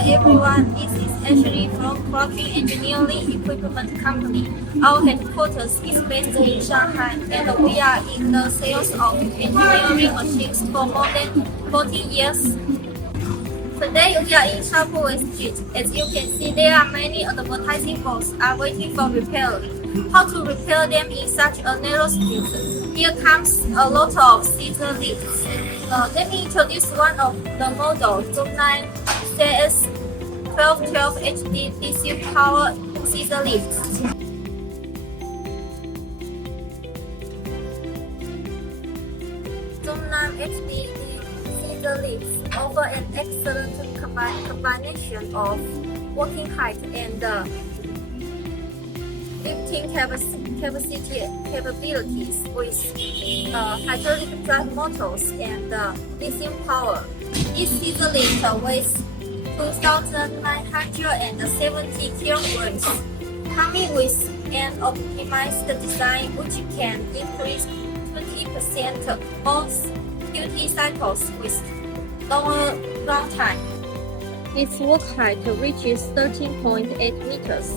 Hi everyone, this is actually from CRUKING Engineering Equipment Company. Our headquarters is based in Shanghai and we are in the sales of engineering machines for more than 14 years. Today we are in Shapowei Street. As you can see, there are many advertising boards are waiting for repairing. How to repair them in such a narrow street? Here comes a lot of scissor lifts. Let me introduce one of the models, ZOOMLION ZS1212HD Lithium power scissor lifts. ZOOMLION HD scissor lifts offer an excellent combination of working height and lifting capabilities with hydraulic drive motors and lithium power. This scissor lift weighs 2,970 kilograms, coming with an optimized design which can increase 20% both duty cycles with lower runtime. Its work height reaches 13.8 meters.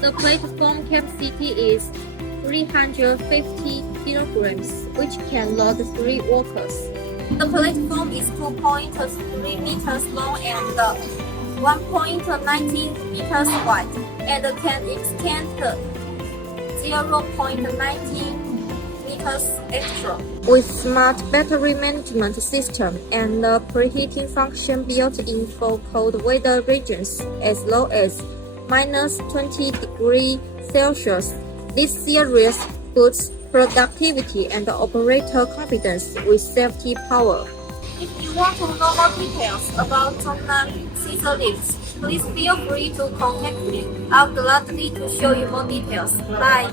The platform capacity is 350 kilograms, which can load 3 workers. The platform is 2.3 meters long and 1.19 meters wide, and can extend 0.19 meters extra. With smart battery management system and a preheating function built in for cold weather regions as low as -20 degrees Celsius, this series boosts productivity and operator confidence with safety power. If you want to know more details about ZOOMLION scissor lifts, please feel free to contact me. I'll gladly to show you more details. Bye!